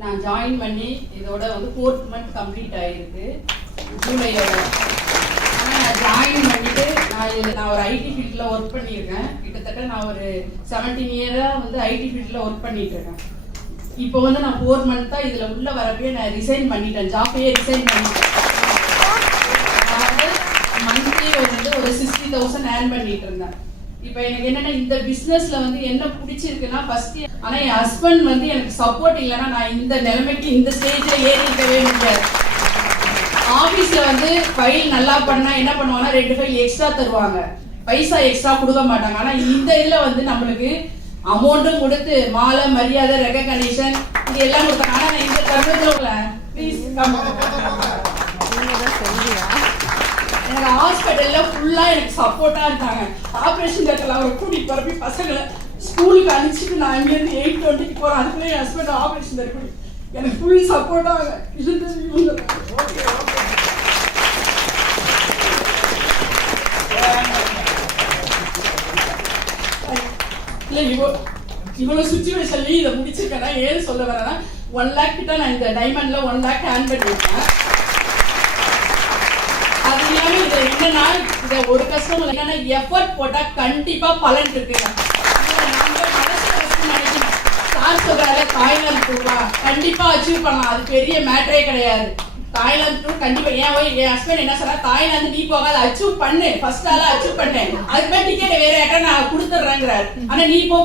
நான் ஜாயின் பண்ணி இதோட வந்து 4th month கம்ப்ளீட் ஆகிருக்கு ஜூலையோட. ஆனால் நான் ஜாயின் பண்ணிட்டு நான் ஒரு ஐடி ஃபீல்டில் ஒர்க் பண்ணியிருக்கேன். கிட்டத்தட்ட நான் ஒரு 17 இயராக வந்து ஐடி ஃபீல்டில் ஒர்க் பண்ணிட்டு இருக்கேன். இப்போ வந்து நான் 4 month தான் இதில் உள்ள வரப்பே நான் ரிசைன் பண்ணிட்டேன், ஜாப்பையே ரிசைன் பண்ணிட்டேன். அதாவது மந்த்லி வந்து ஒரு 60,000 ஏர்ன் பண்ணிட்டு இருந்தேன். இப்போ எனக்கு என்னன்னா இந்த பிஸ்னஸ்ல வந்து என்ன பிடிச்சிருக்குன்னா ஃபர்ஸ்ட், ஆனால் என் ஹஸ்பண்ட் வந்து எனக்கு சப்போர்ட் இல்லைன்னா நான் இந்த நிலைமைக்கு இந்த ஸ்டேஜில் ஏறிக்கவே முடியாது. ஆஃபீஸில் வந்து ஃபைல் நல்லா பண்ணா என்ன பண்ணுவாங்கன்னா 2 ஃபைல் எக்ஸ்ட்ரா தருவாங்க, பைசா எக்ஸ்ட்ரா கொடுக்க மாட்டாங்க. ஆனால் இந்த இதில் வந்து நம்மளுக்கு அமௌண்ட்டும் கொடுத்து மாலை மரியாதை ரெகக்னேஷன் இது எல்லாம் கொடுத்தாங்க. ஆனால் நான் இந்த தருணத்தில் ப்ளீஸ் எனக்கு ஹாஸ்பிட்டல்ல ஃபுல்லா எனக்கு சப்போர்ட்டா இருந்தாங்க. ஆப்ரேஷன் தேட்டர்ல அவரை கூட்டிட்டு பரப்பி பசங்களை ஸ்கூலுக்கு அனுப்பிச்சிட்டு நான் இங்கேருந்து 8:20 போறேன். அதுக்குள்ளே என் ஹஸ்பண்ட் ஆப்ரேஷன் தேட்டர் எனக்கு ஃபுல் சப்போர்ட்டாக இருந்தது இவங்க. இல்லை இவ்வளோ சுச்சுவேஷன்லையும் இதை முடிச்சிருக்கேன்னா ஏன் சொல்ல வரேன்னா 1 lakh கிட்ட நான் இந்த டைமண்ட்ல 1 lakh ஹேண்ட் பண்ணிருக்கேன். அது இல்லாம இது என்னன்னா இதை ஒரு கஸ்டமர் என்னன்னா எஃபர்ட் போட்டா கண்டிப்பா பலன் இருக்கு. சார் சொல்றாரு தாய்லாந்து டூரா கண்டிப்பா அச்சீவ் பண்ணலாம், அது பெரிய மேட்டரே கிடையாது. தாய்லாந்து டூர் கண்டிப்பா என் ஹஸ்பண்ட் என்ன சொல்றா, தாய்லாந்து நீ போகாத, அச்சீவ் பண்ணு, ஃபர்ஸ்ட் ஆளா அச்சீவ் பண்ணு, அதுக்கு டிக்கெட் வேற யார்ட்டா நான் கொடுத்துட்றேங்கிறாரு. ஆனா நீ போ